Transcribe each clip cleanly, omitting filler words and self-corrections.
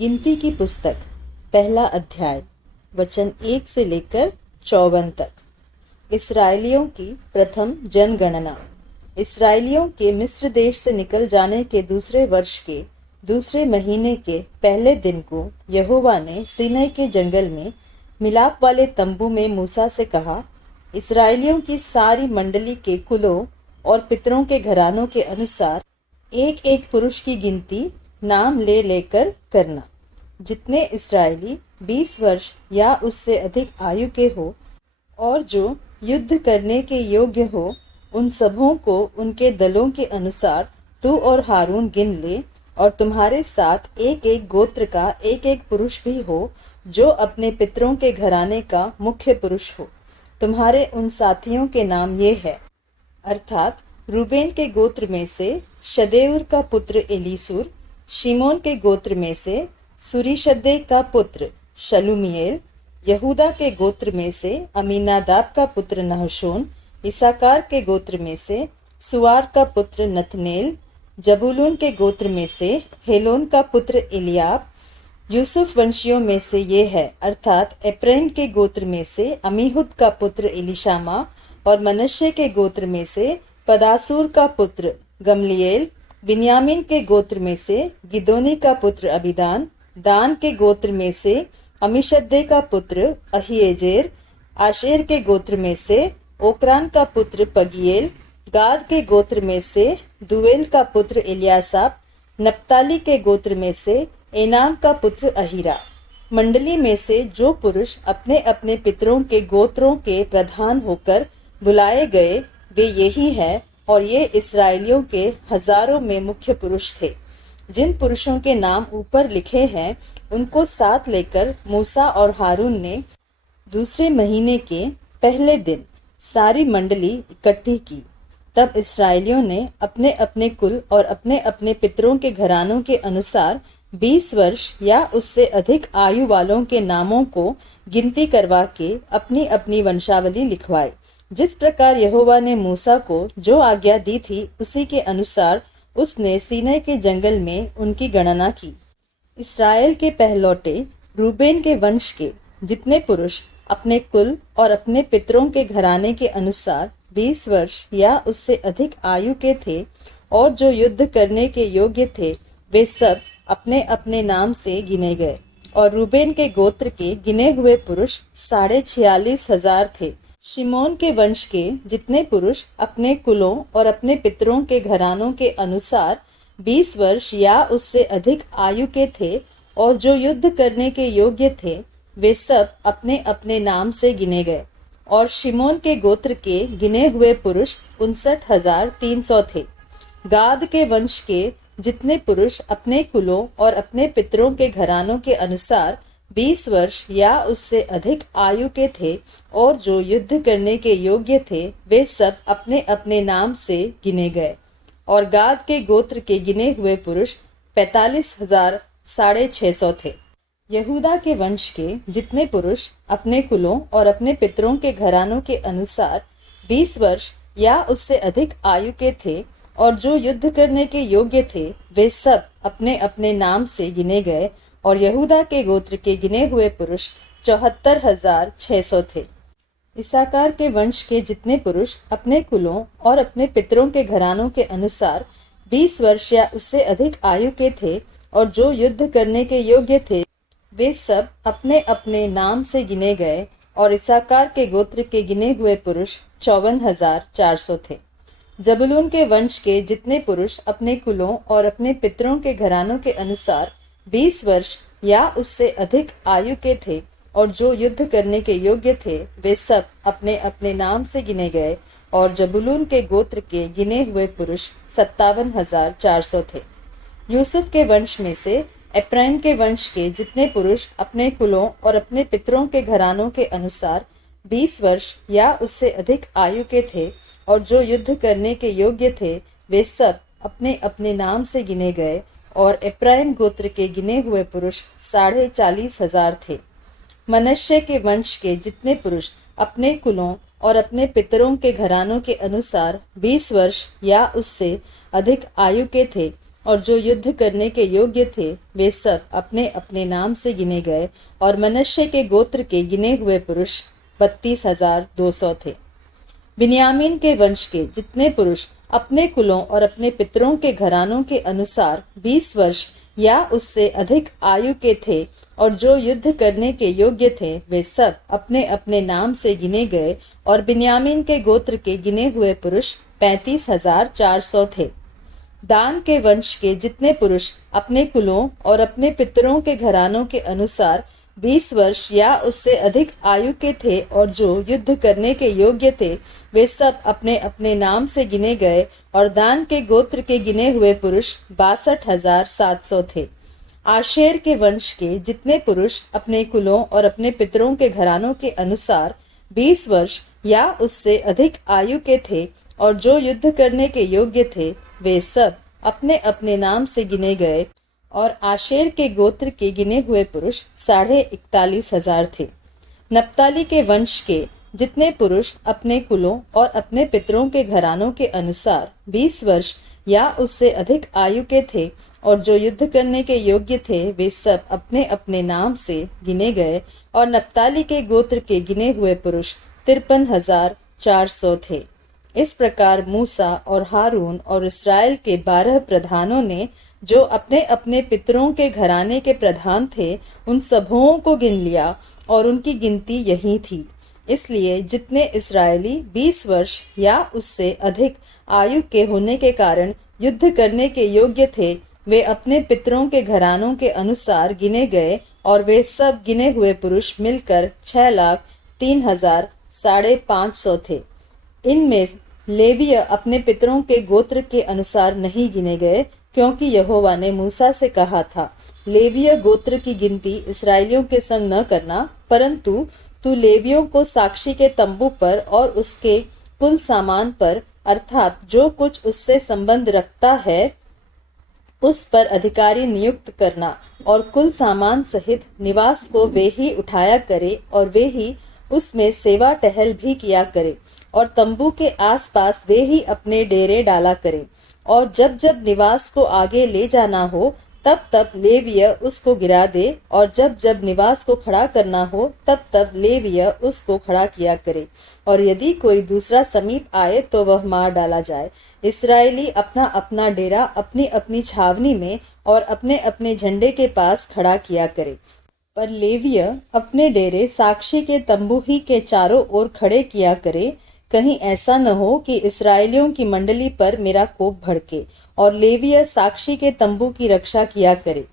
गिनती की पुस्तक पहला अध्याय वचन 1 से लेकर 54 तक। इसराइलियों की प्रथम जनगणना। इसराइलियों के मिस्र देश से निकल जाने के दूसरे वर्ष के दूसरे महीने के पहले दिन को यहोवा ने सीनै के जंगल में मिलाप वाले तंबू में मूसा से कहा, इसराइलियों की सारी मंडली के कुलों और पितरों के घरानों के अनुसार एक एक पुरुष की गिनती नाम ले लेकर करना। जितने इसराइली 20 वर्ष या उससे अधिक आयु के हो और जो युद्ध करने के योग्य हो, उन सबों को उनके दलों के अनुसार तू और हारून गिन ले, और तुम्हारे साथ एक एक गोत्र का एक एक पुरुष भी हो जो अपने पितरों के घराने का मुख्य पुरुष हो। तुम्हारे उन साथियों के नाम ये है, अर्थात रूबेन के गोत्र में से शदेऊर का पुत्र एलीसूर, शिमोन के गोत्र में से सूरीशद्दै का पुत्र शलूमीएल, यहूदा के गोत्र में से अमीनादाब का पुत्र नहशोन, इसाकार के गोत्र में से सुआर का पुत्र नतनेल, जबूलून के गोत्र में से हेलोन का पुत्र एलियाब। यूसुफ वंशियों में से ये है, अर्थात एप्रैम के गोत्र में से अमीहुद का पुत्र एलिशामा, और मनश्शे के गोत्र में से पदासूर का पुत्र गमलीएल, बिन्यामीन के गोत्र में से गिदोनी का पुत्र अबीदान, दान के गोत्र में से अमीशद्दै का पुत्र अहीएजेर, आशेर के गोत्र में से ओक्रान का पुत्र पगीएल, गाद के गोत्र में से दुएल का पुत्र एलियासाप, नप्ताली के गोत्र में से एनाम का पुत्र अहीरा। मंडली में से जो पुरुष अपने अपने पितरों के गोत्रों के प्रधान होकर बुलाए गए वे यही है, और ये इसराइलियों के हजारों में मुख्य पुरुष थे। जिन पुरुषों के नाम ऊपर लिखे हैं उनको साथ लेकर मूसा और हारून ने दूसरे महीने के पहले दिन सारी मंडली इकट्ठी की। तब इसराइलियों ने अपने अपने कुल और अपने अपने पितरों के घरानों के अनुसार 20 वर्ष या उससे अधिक आयु वालों के नामों को गिनती करवा के अपनी अपनी वंशावली लिखवाई। जिस प्रकार यहोवा ने मूसा को जो आज्ञा दी थी उसी के अनुसार उसने सीनै के जंगल में उनकी गणना की। इस्राएल के पहलौटे रूबेन के वंश के जितने पुरुष अपने कुल और अपने पितरों के घराने के अनुसार 20 वर्ष या उससे अधिक आयु के थे और जो युद्ध करने के योग्य थे, वे सब अपने अपने नाम से गिने गए। और रूबेन के गोत्र के गिने हुए पुरुष 46,500 थे। शिमोन के वंश के जितने पुरुष अपने कुलों और अपने पितरों के घरानों के अनुसार 20 वर्ष या उससे अधिक आयु के थे और जो युद्ध करने के योग्य थे, वे सब अपने अपने नाम से गिने गए। और शिमोन के गोत्र के गिने हुए पुरुष 59,300 थे। गाद के वंश के जितने पुरुष अपने कुलों और अपने पितरों के घरानों के अनुसार 20 वर्ष या उससे अधिक आयु के थे और जो युद्ध करने के योग्य थे, वे सब अपने अपने नाम से गिने गए। और गाद के गोत्र के गिने हुए पुरुष 45,650 थे। यहूदा के वंश के जितने पुरुष अपने कुलों और अपने पितरों के घरानों के अनुसार 20 वर्ष या उससे अधिक आयु के थे और जो युद्ध करने के योग्य थे, वे सब अपने अपने नाम से गिने गए। और यहूदा के गोत्र के गिने हुए पुरुष 74,600 थे। इसाकार के वंश के जितने पुरुष अपने कुलों और अपने पितरों के घरानों के अनुसार 20 वर्ष या उससे अधिक आयु के थे और जो युद्ध करने के योग्य थे, वे सब अपने अपने नाम से गिने गए। और इसाकार के गोत्र के गिने हुए पुरुष 54,400 थे। जबूलून के वंश के जितने पुरुष अपने कुलों और अपने पितरों के घरानों के अनुसार 20 वर्ष या उससे अधिक आयु के थे और जो युद्ध करने के योग्य थे, वे सब अपने अपने नाम से गिने गए। और जबूलून के गोत्र के गिने हुए पुरुष 57,400 थे। यूसुफ के वंश में से एप्रैम के वंश के जितने पुरुष अपने कुलों और अपने पितरों के घरानों के अनुसार 20 वर्ष या उससे अधिक आयु के थे और जो युद्ध करने के योग्य थे, वे सब अपने अपने नाम से गिने गए। और एप्रैम गोत्र के गिने हुए पुरुष 40,500 थे। मनश्शे के वंश के जितने पुरुष अपने कुलों और अपने पितरों के घरानों के अनुसार 20 वर्ष या उससे अधिक आयु के थे और जो युद्ध करने के योग्य थे वे सब अपने अपने नाम से गिने गए, और मनश्शे के गोत्र के गिने हुए पुरुष 32,200 थे। बिन्यामीन के वंश के जितने पुरुष अपने कुलों और अपने पितरों के घरानों के अनुसार 20 वर्ष या उससे अधिक आयु के थे और जो युद्ध करने के योग्य थे वे सब अपने अपने नाम से गिने गए, और बिन्यामीन के गोत्र के गिने हुए पुरुष 35,400 थे। दान के वंश के जितने पुरुष अपने कुलों और अपने पितरों के घरानों के अनुसार 20 वर्ष या उससे अधिक आयु के थे और जो युद्ध करने के योग्य थे वे सब अपने अपने नाम से गिने गए, और दान के गोत्र के गिने हुए पुरुष 62,700 थे। आशेर के वंश के जितने पुरुष अपने कुलों और अपने पितरों के घरानों के अनुसार 20 वर्ष या उससे अधिक आयु के थे और जो युद्ध करने के योग्य थे वे सब अपने अपने नाम से गिने गए, और आशेर के गोत्र के गिने हुए पुरुष 41,500 थे। नप्ताली के वंश के जितने पुरुष अपने कुलों और अपने पितरों के घरानों के अनुसार 20 वर्ष या उससे अधिक आयु के थे और जो युद्ध करने के योग्य थे वे सब अपने अपने नाम से गिने गए, और नप्ताली के गोत्र के गिने हुए पुरुष 53,400 थे। इस प्रकार मूसा और हारून और इस्राएल के 12 प्रधानों ने जो अपने अपने पितरों के घराने के प्रधान थे उन सबों को गिन लिया, और उनकी गिनती यही थी। इसलिए जितने इस्राएली 20 वर्ष या उससे अधिक आयु के होने के कारण युद्ध करने के योग्य थे वे अपने पितरों के घरानों के अनुसार गिने गए, और वे सब गिने हुए पुरुष मिलकर 6,03,550 थे। इनमें लेवीय अपने पितरों के गोत्र के अनुसार नहीं गिने गए, क्योंकि यहोवा ने मूसा से कहा था, लेवीय गोत्र की गिनती इस्राएलियों के संग न करना, परंतु तू लेवियों को साक्षी के तंबू पर और उसके कुल सामान पर अर्थात जो कुछ उससे संबंध रखता है उस पर अधिकारी नियुक्त करना, और कुल सामान सहित निवास को वे ही उठाया करे और वे ही उसमें सेवा टहल भी किया करे, और तंबू के आसपास वे ही अपने डेरे डाला करे, और जब जब निवास को आगे ले जाना हो तब तब लेवीय उसको गिरा दे, और जब जब निवास को खड़ा करना हो तब तब लेवीय उसको खड़ा किया करे, और यदि कोई दूसरा समीप आए तो वह मार डाला जाए। इस्राएली अपना अपना डेरा अपनी अपनी छावनी में और अपने अपने झंडे के पास खड़ा किया करे, पर लेवीय अपने डेरे साक्षी के तंबू ही के चारों ओर खड़े किया करे, कहीं ऐसा न हो कि इस्राएलियों की मंडली पर मेरा कोप भड़के, और लेवीय साक्षी के तंबू की रक्षा किया करे।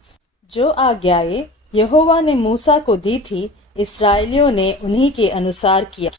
जो आज्ञाएं यहोवा ने मूसा को दी थी इस्राएलियों ने उन्हीं के अनुसार किया।